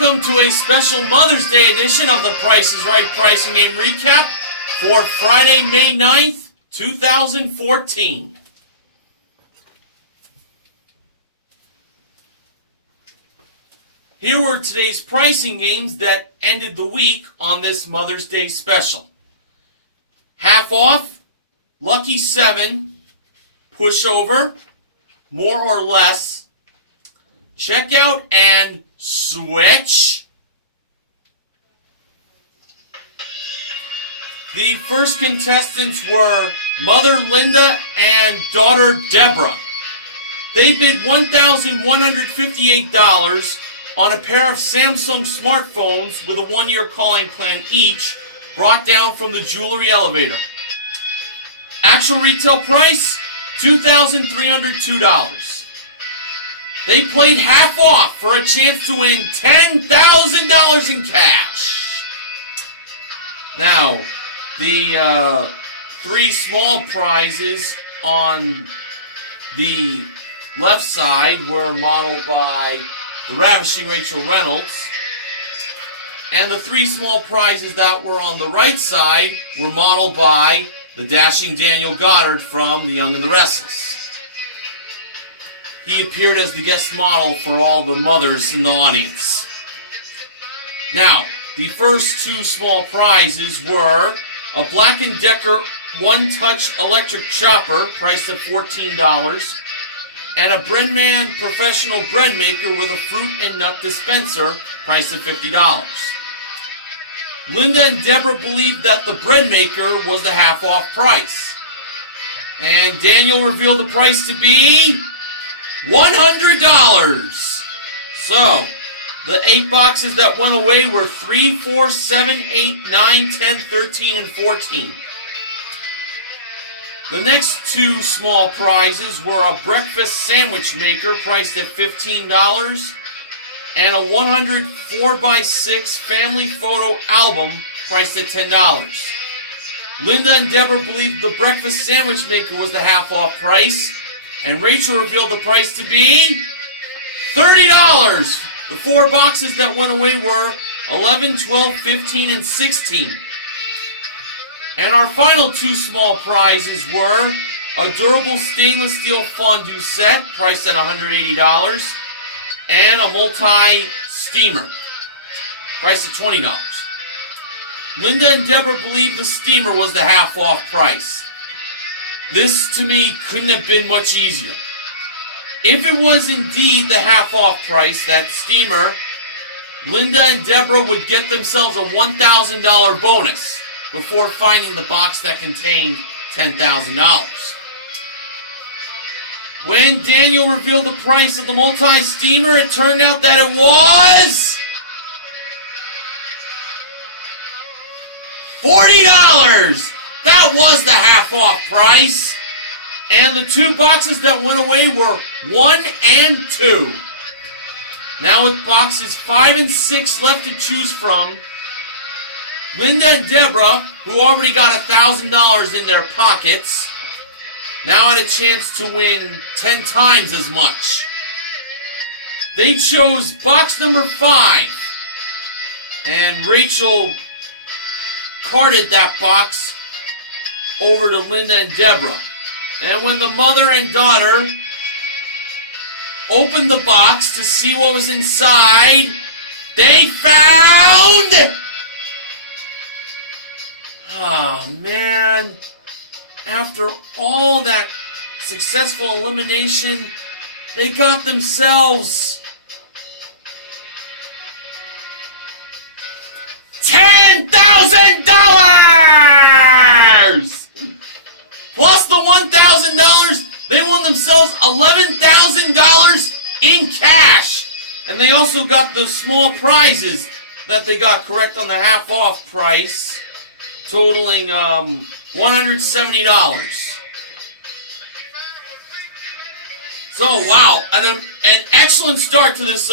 welcome to a special Mother's Day edition of the Price is Right Pricing Game Recap for Friday, May 9th, 2014. Here were today's pricing games that ended the week on this Mother's Day special. Half off, Lucky 7, Pushover, More or Less, Checkout, and Switch. The first contestants were Mother Linda and Daughter Deborah. They bid $1,158 on a pair of Samsung smartphones with a one-year calling plan each, brought down from the jewelry elevator. Actual retail price, $2,302. They played half off for a chance to win $10,000 in cash. Now, the three small prizes on the left side were modeled by the Ravishing Rachel Reynolds, and the three small prizes that were on the right side were modeled by the dashing Daniel Goddard from The Young and the Restless. He appeared as the guest model for all the mothers in the audience. Now, the first two small prizes were a Black & Decker one-touch electric chopper, priced at $14, and a Breadman professional bread maker with a fruit and nut dispenser, priced at $50. Linda and Deborah believed that the bread maker was the half-off price. And Daniel revealed the price to be $100. So, the 8 boxes that went away were 3, 4, 7, 8, 9, 10, 13, and 14. The next two small prizes were a breakfast sandwich maker priced at $15 and a 100 4x6 family photo album priced at $10. Linda and Deborah believed the breakfast sandwich maker was the half-off price, and Rachel revealed the price to be $30. The 4 boxes that went away were 11, 12, 15, and 16. And our final two small prizes were a durable stainless steel fondue set priced at $180 and a multi-steamer priced at $20. Linda and Deborah believed the steamer was the half-off price. This, to me, couldn't have been much easier. If it was indeed the half-off price, that steamer, Linda and Deborah would get themselves a $1,000 bonus before finding the box that contained $10,000. When Daniel revealed the price of the multi-steamer, it turned out that it was $40! That was the half-off price. And the 2 boxes that went away were 1 and 2. Now with boxes 5 and 6 left to choose from, Linda and Deborah, who already got $1,000 in their pockets, now had a chance to win 10 times as much. They chose box number 5, and Rachel carted that box over to Linda and Deborah. And when the mother and daughter opened the box to see what was inside, they found... Oh, man. After all that successful elimination, they got themselves $10,000! Plus the $1,000, they won themselves $11,000 in cash. And they also got the small prizes that they got correct on the half-off price, totaling $170. So, wow, an excellent start to this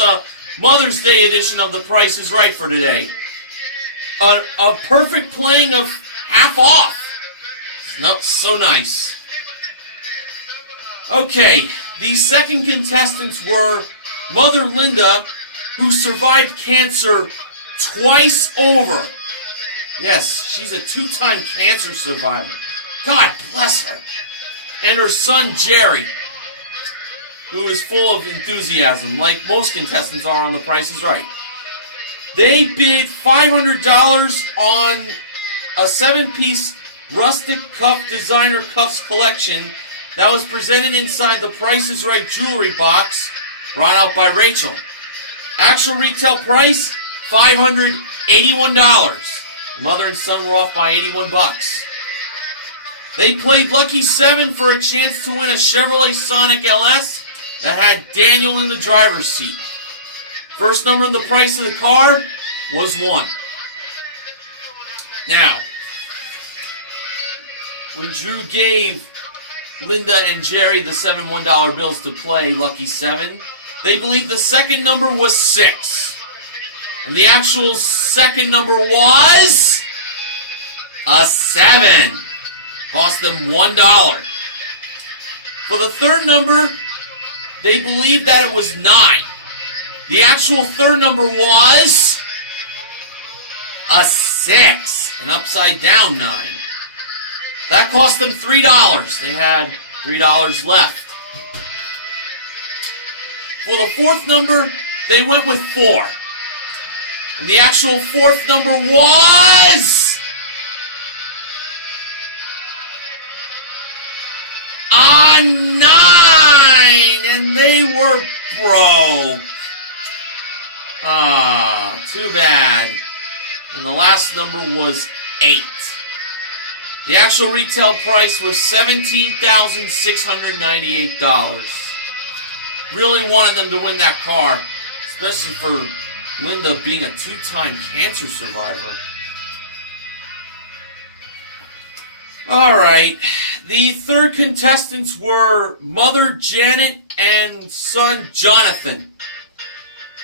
Mother's Day edition of The Price is Right for today. A perfect playing of half off. No, so nice. Okay, the second contestants were Mother Linda, who survived cancer twice over. Yes, she's a two-time cancer survivor. God bless her. And her son, Jerry, who is full of enthusiasm, like most contestants are on The Price is Right. They bid $500 on a 7-piece rustic cuff designer cuffs collection that was presented inside the Price is Right jewelry box brought out by Rachel. Actual retail price, $581. Mother and son were off by 81 bucks. They played Lucky 7 for a chance to win a Chevrolet Sonic LS that had Daniel in the driver's seat. First number of the price of the car was 1. Now, when Drew gave Linda and Jerry the 7 $1 bills to play Lucky 7, they believed the second number was 6. And the actual second number was a 7. Cost them $1. For the third number, they believed that it was 9. The actual third number was a 6. An upside down 9. That cost them $3. They had $3 left. For the fourth number, they went with 4. And the actual fourth number was a 9. And they were broke. Too bad. And the last number was 8. The actual retail price was $17,698. Really wanted them to win that car, especially for Linda being a two-time cancer survivor. Alright, the third contestants were Mother Janet and son Jonathan.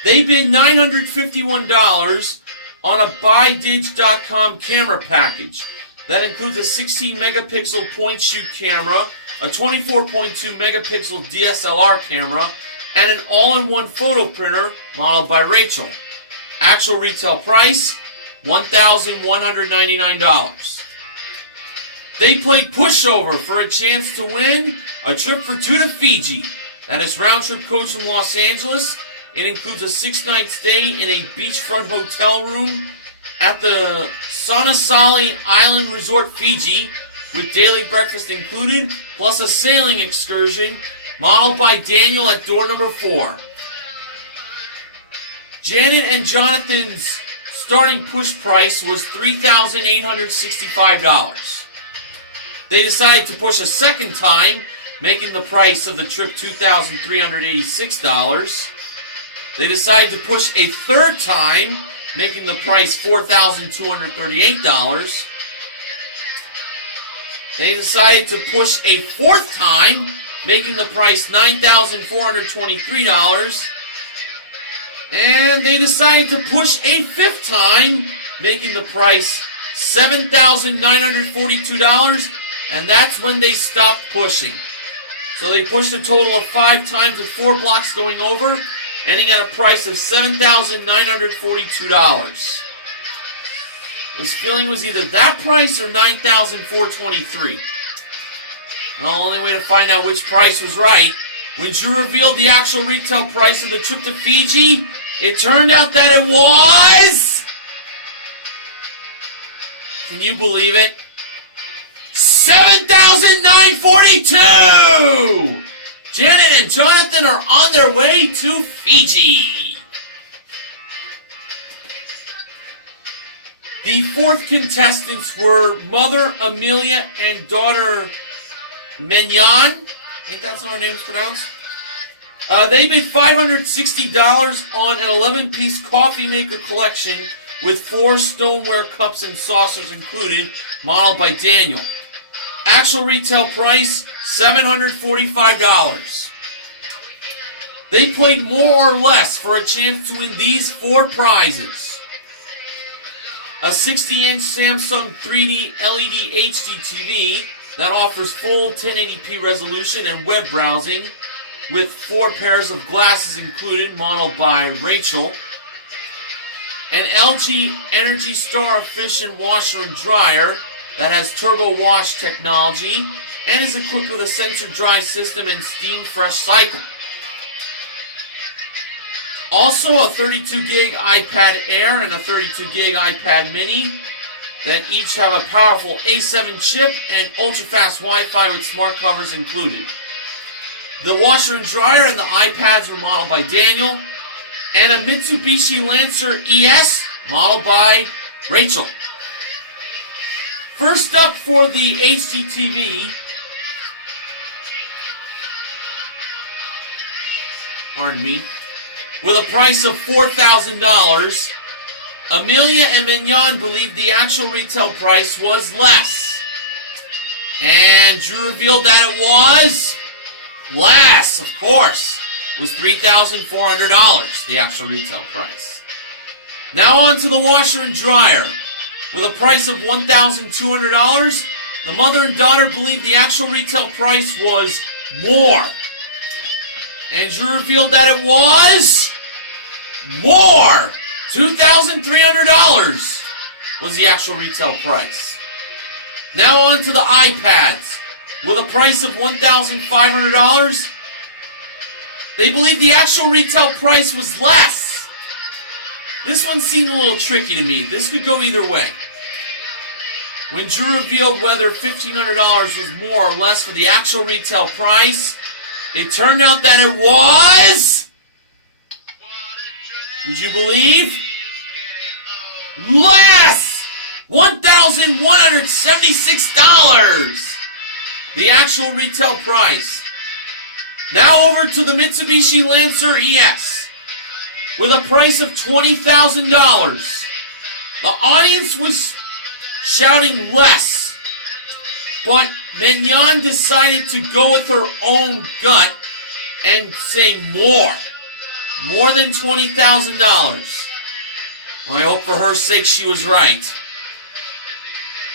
They bid $951 on a BuyDig.com camera package. That includes a 16-megapixel point-shoot camera, a 24.2 megapixel DSLR camera, and an all-in-one photo printer modeled by Rachel. Actual retail price, $1,199. They played pushover for a chance to win a trip for 2 to Fiji. That is round-trip coach from Los Angeles. It includes a 6-night stay in a beachfront hotel room at the Sonasali Island Resort, Fiji, with daily breakfast included, plus a sailing excursion modeled by Daniel at door number 4. Janet and Jonathan's starting push price was $3,865. They decided to push a second time, making the price of the trip $2,386. They decided to push a third time, making the price $4,238. They decided to push a fourth time, making the price $9,423. And they decided to push a fifth time, making the price $7,942. And that's when they stopped pushing. So they pushed a total of 5 times with 4 blocks going over, ending at a price of $7,942. This feeling was either that price or $9,423. The only way to find out which price was right, when Drew revealed the actual retail price of the trip to Fiji, it turned out that it was... Can you believe it? $7,942! Janet and Jonathan are on their way to Fiji. The fourth contestants were Mother Amelia and daughter Menyan. I think that's how her name's pronounced. They bid $560 on an 11-piece coffee maker collection with 4 stoneware cups and saucers included, modeled by Daniel. Actual retail price, $745. They played more or less for a chance to win these 4 prizes. A 60-inch Samsung 3D LED HD TV that offers full 1080p resolution and web browsing with 4 pairs of glasses included, modeled by Rachel. an LG Energy Star efficient washer and dryer that has turbo wash technology and is equipped with a sensor dry system and steam fresh cycle. Also a 32 gig iPad Air and a 32 gig iPad Mini that each have a powerful A7 chip and ultra-fast Wi-Fi with smart covers included. The washer and dryer and the iPads were modeled by Daniel, and a Mitsubishi Lancer ES modeled by Rachel. First up for the HDTV, pardon me, with a price of $4,000, Amelia and Mignon believed the actual retail price was less. And Drew revealed that it was less, of course. It was $3,400, the actual retail price. Now on to the washer and dryer. With a price of $1,200, the mother and daughter believed the actual retail price was more. And Drew revealed that it was more. $2,300 was the actual retail price. Now on to the iPads. With a price of $1,500, they believe the actual retail price was less. This one seemed a little tricky to me. This could go either way. When Drew revealed whether $1,500 was more or less for the actual retail price, it turned out that it was, would you believe, less! $1,176! The actual retail price. Now over to the Mitsubishi Lancer ES. With a price of $20,000. The audience was shouting less. But Mignon decided to go with her own gut and say more. More than $20,000. Well, I hope for her sake she was right.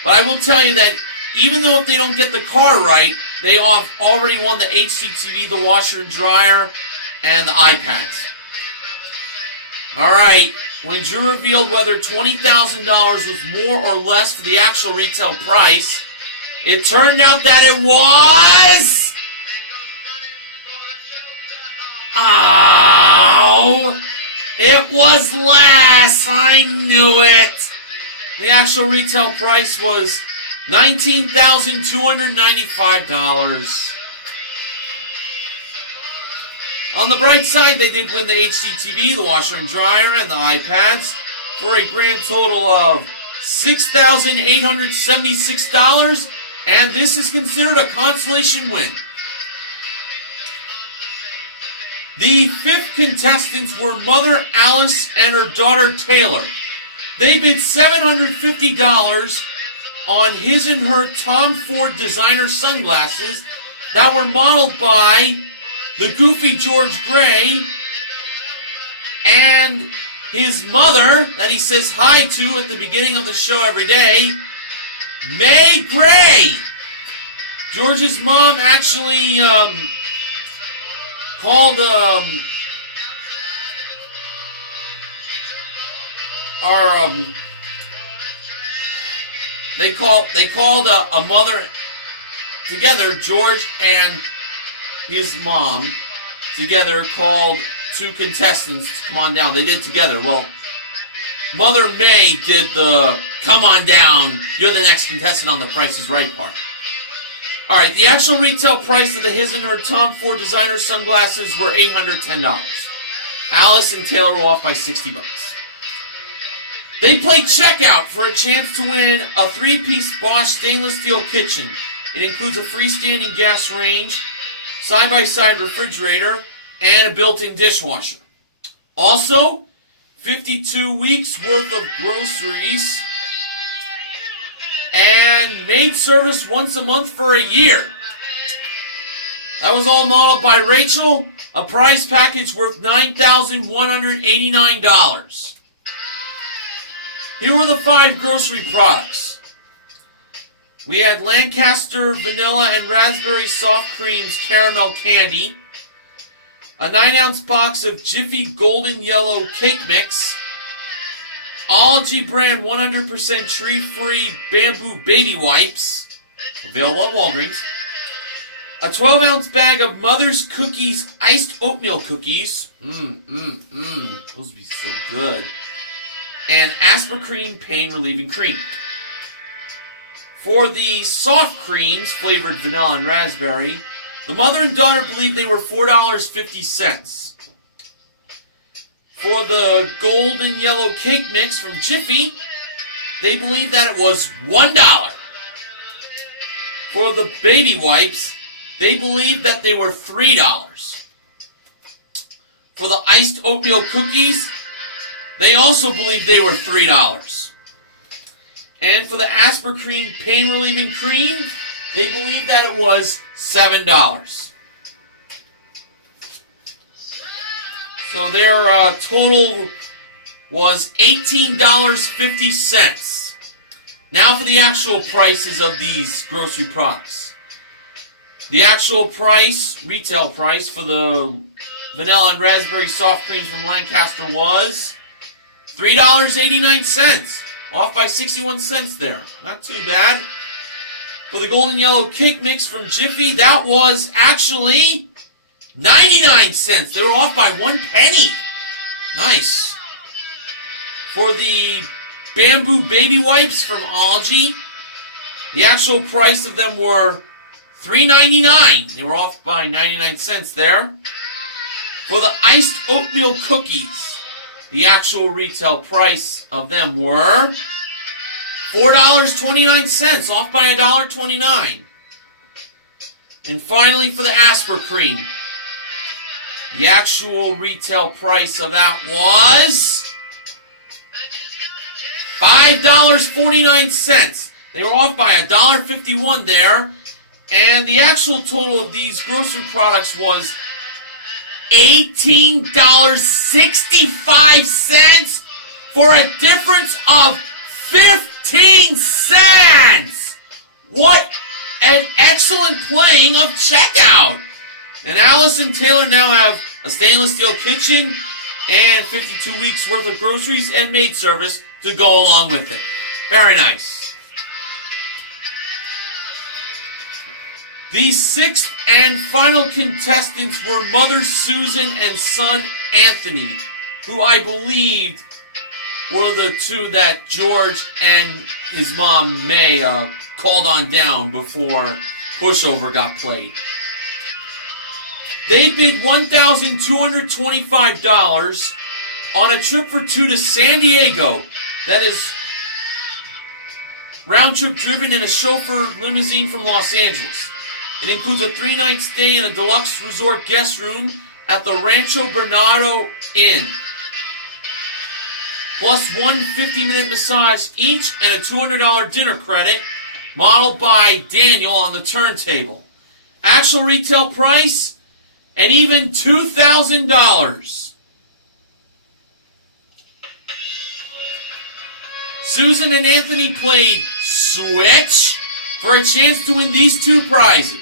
But I will tell you that even though if they don't get the car right, they already won the HDTV, the washer and dryer, and the iPads. Alright, when Drew revealed whether $20,000 was more or less for the actual retail price, it turned out that it was... Oh! It was less! I knew it! The actual retail price was $19,295. On the bright side, they did win the HDTV, the washer and dryer, and the iPads for a grand total of $6,876, and this is considered a consolation win. The fifth contestants were Mother Alice and her daughter Taylor. They bid $750 on his and her Tom Ford designer sunglasses that were modeled by the goofy George Gray and his mother that he says hi to at the beginning of the show every day, May Gray. George's mom actually called they called a mother together. George and his mom together called two contestants to come on down. They did it together. Well, Mother May did the come on down, you're the next contestant on the Price is Right part. Alright, the actual retail price of the his and her Tom Ford designer sunglasses were $810. Alice and Taylor were off by $60. They played checkout for a chance to win a 3-piece Bosch stainless steel kitchen. It includes a freestanding gas range, side-by-side refrigerator, and a built-in dishwasher. Also, 52 weeks worth of groceries and maid service once a month for a year. That was all modeled by Rachel, a prize package worth $9,189. Here were the 5 grocery products. We had Lancaster Vanilla and Raspberry Soft Creams Caramel Candy, a 9-ounce box of Jiffy Golden Yellow Cake Mix, Ology brand 100% tree-free bamboo baby wipes, available at Walgreens. A 12-ounce bag of Mother's Cookies iced oatmeal cookies. Those would be so good. And Aspercreme pain relieving cream. For the soft creams, flavored vanilla and raspberry, the mother and daughter believed they were $4.50. For the golden yellow cake mix from Jiffy, they believed that it was $1. For the baby wipes, they believed that they were $3. For the iced oatmeal cookies, they also believed they were $3. And for the Aspercreme pain relieving cream, they believed that it was $7. So their total was $18.50. Now for the actual prices of these grocery products. The actual price, retail price, for the vanilla and raspberry soft creams from Lancaster was $3.89. Off by 61 cents there. Not too bad. For the golden yellow cake mix from Jiffy, that was actually 99 cents. They were off by 1 penny. Nice. For the bamboo baby wipes from Ology, the actual price of them were $3.99. They were off by 99 cents there. For the iced oatmeal cookies, the actual retail price of them were $4.29, off by $1.29. And finally, for the Aspercreme, the actual retail price of that was $5.49. They were off by $1.51 there. And the actual total of these grocery products was $18.65 for a difference of 15 cents. What an excellent playing of checkout. And Alice and Taylor now have a stainless steel kitchen and 52 weeks worth of groceries and maid service to go along with it. Very nice. The sixth and final contestants were Mother Susan and son Anthony, who I believed were the two that George and his mom May called on down before pushover got played. They bid $1,225 on a trip for two to San Diego. That is round trip driven in a chauffeur limousine from Los Angeles. It includes a 3-night stay in a deluxe resort guest room at the Rancho Bernardo Inn, plus one 50-minute massage each and a $200 dinner credit modeled by Daniel on the turntable. Actual retail price, and even $2,000. Susan and Anthony played Switch for a chance to win these two prizes.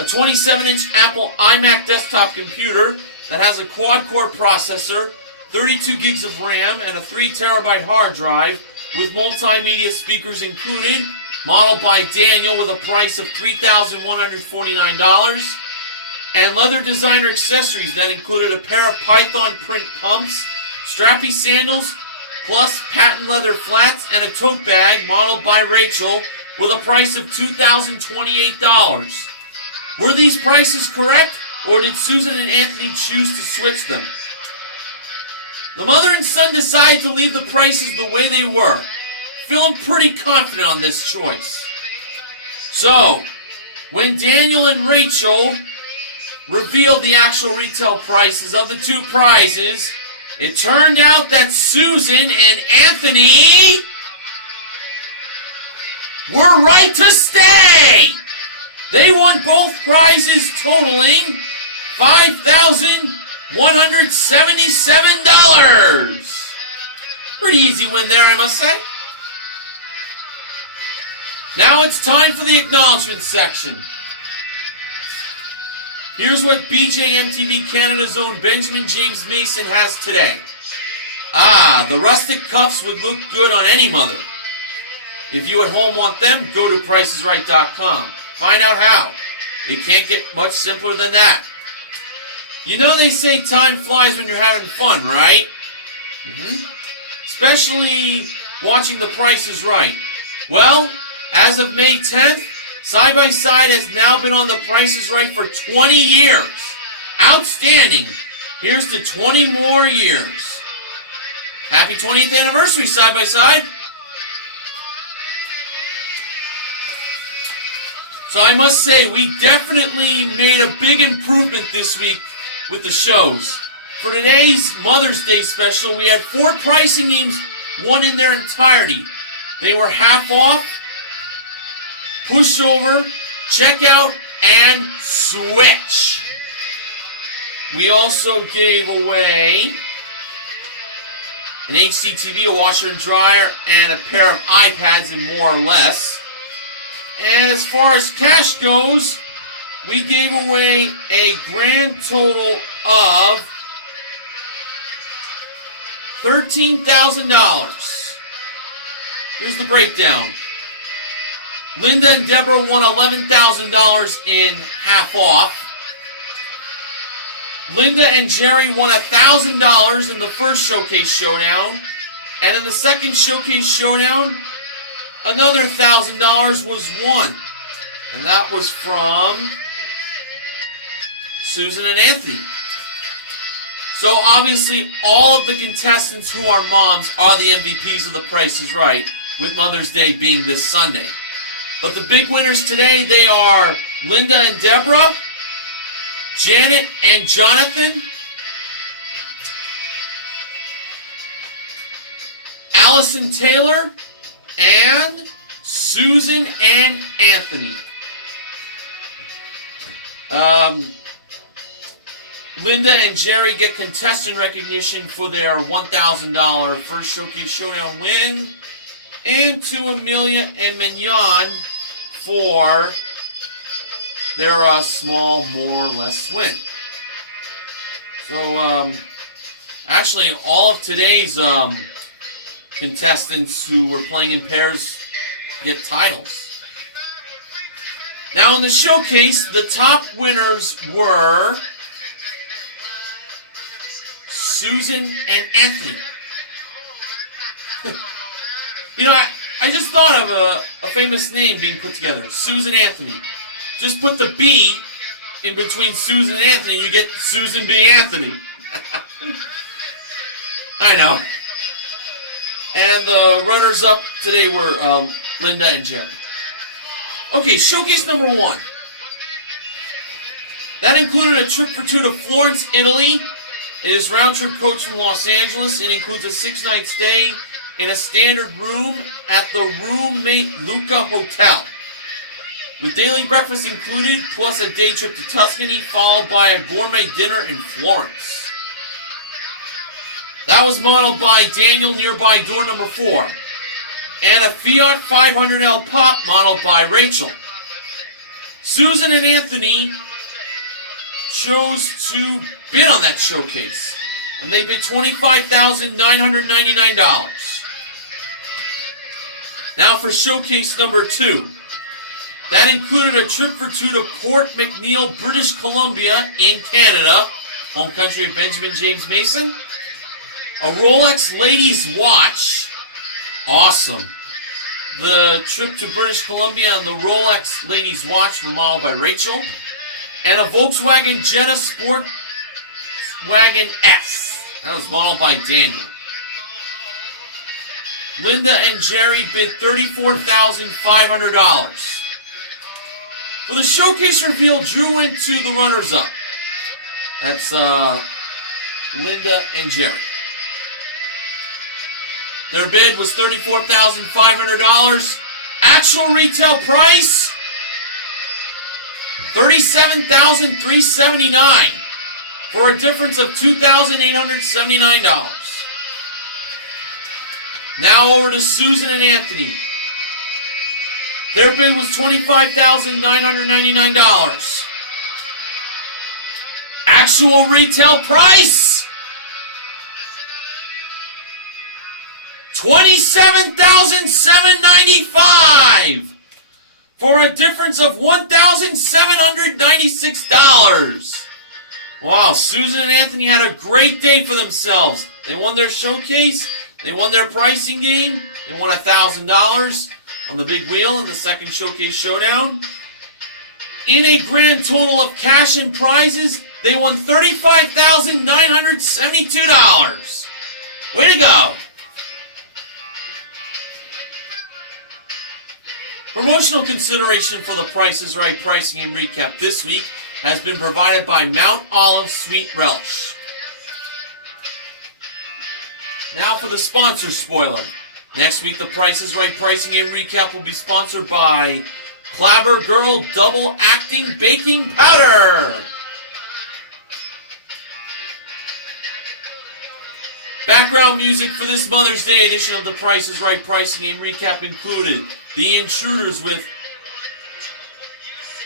A 27-inch Apple iMac desktop computer that has a quad-core processor, 32 gigs of RAM, and a 3-terabyte hard drive with multimedia speakers included, modeled by Daniel with a price of $3,149, and leather designer accessories that included a pair of Python print pumps, strappy sandals, plus patent leather flats, and a tote bag modeled by Rachel with a price of $2,028. Were these prices correct, or did Susan and Anthony choose to switch them? The mother and son decided to leave the prices the way they were, feeling pretty confident on this choice. So, when Daniel and Rachel revealed the actual retail prices of the two prizes, it turned out that Susan and Anthony were right to stay. They won both prizes totaling $5,177. Pretty easy win there, I must say. Now it's time for the acknowledgement section. Here's what BJMTV Canada's own Benjamin James Mason has today. Yeah, the rustic cuffs would look good on any mother. If you at home want them, go to PricesRight.com. Find out how. It can't get much simpler than that. You know they say time flies when you're having fun, right? Especially watching The Price is Right. Well, as of May 10th, Side by Side has now been on The Price is Right for 20 years. Outstanding. Here's to 20 more years. Happy 20th anniversary, Side by Side. So I must say, we definitely made a big improvement this week with the shows. For today's Mother's Day special, we had 4 pricing games, one in their entirety. They were half off, pushover, checkout, and switch. We also gave away an HDTV, a washer and dryer, and a pair of iPads and more or less. And as far as cash goes, we gave away a grand total of $13,000. Here's the breakdown. Linda and Deborah won $11,000 in half off. Linda and Jerry won $1,000 in the first Showcase Showdown. And in the second Showcase Showdown, another $1,000 was won. And that was from Susan and Anthony. So obviously all of the contestants who are moms are the MVPs of The Price is Right, with Mother's Day being this Sunday. But the big winners today, they are Linda and Deborah, Janet and Jonathan, Allison Taylor, and Susan and Anthony. Linda and Jerry get contestant recognition for their $1,000 first Showcase Showdown win, and to Amelia and Mignon for their small, more or less win. So, actually, all of today's contestants who were playing in pairs get titles. Now, in the showcase, the top winners were Susan and Anthony. You know, I just thought of a famous name being put together. Susan Anthony. Just put the B in between Susan and Anthony, you get Susan B. Anthony. I know. And the runners-up today were Linda and Jerry. Okay, showcase number 1. That included a trip for 2 to Florence, Italy. It is round-trip coach from Los Angeles. It includes a 6-night stay in a standard room at the Roommate Luca Hotel, with daily breakfast included, plus a day trip to Tuscany, followed by a gourmet dinner in Florence. That was modeled by Daniel nearby door number 4. And a Fiat 500L Pop modeled by Rachel. Susan and Anthony chose to bid on that showcase, and they bid $25,999. Now for showcase number 2. That included a trip for 2 to Port McNeill, British Columbia in Canada, home country of Benjamin James Mason. A Rolex ladies watch. Awesome. The trip to British Columbia and the Rolex ladies watch were modeled by Rachel. And a Volkswagen Jetta Sport Wagon S. That was modeled by Daniel. Linda and Jerry bid $34,500. For the showcase reveal, Drew went to the runners-up. That's Linda and Jerry. Their bid was $34,500. Actual retail price, $37,379, for a difference of $2,879. Now over to Susan and Anthony. Their bid was $25,999. Actual retail price, $27,795 for a difference of $1,796. Wow, Susan and Anthony had a great day for themselves. They won their showcase, they won their pricing game, they won $1,000 on the big wheel in the second showcase showdown. In a grand total of cash and prizes, they won $35,972. Way to go! Promotional consideration for the Price is Right pricing and recap this week has been provided by Mount Olive Sweet Relish. Now for the sponsor spoiler. Next week, the Price is Right pricing and recap will be sponsored by Clabber Girl Double Acting Baking Powder. Background music for this Mother's Day edition of the Price is Right pricing and recap included The Intruders with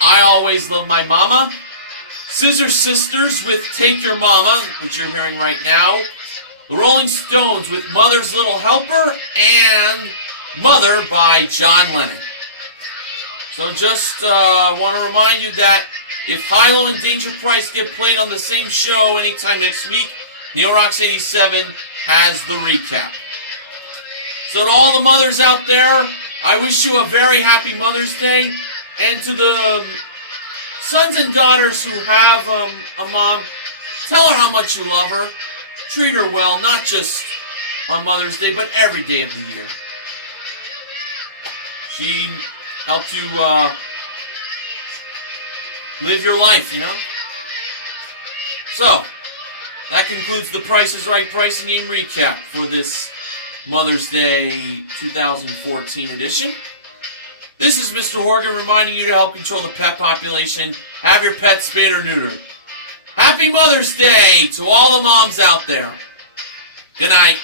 I Always Love My Mama, Scissor Sisters with Take Your Mama, which you're hearing right now, The Rolling Stones with Mother's Little Helper, and Mother by John Lennon. So just want to remind you that if Hilo and Danger Price get played on the same show anytime next week, Neo Rocks 87 has the recap. So to all the mothers out there, I wish you a very happy Mother's Day. And to the sons and daughters who have a mom, tell her how much you love her. Treat her well, not just on Mother's Day, but every day of the year. She helped you live your life, you know? So, that concludes the Price is Right pricing game recap for this Mother's Day 2014 edition. This is Mr. Horgan reminding you to help control the pet population. Have your pet spayed or neutered. Happy Mother's Day to all the moms out there. Good night.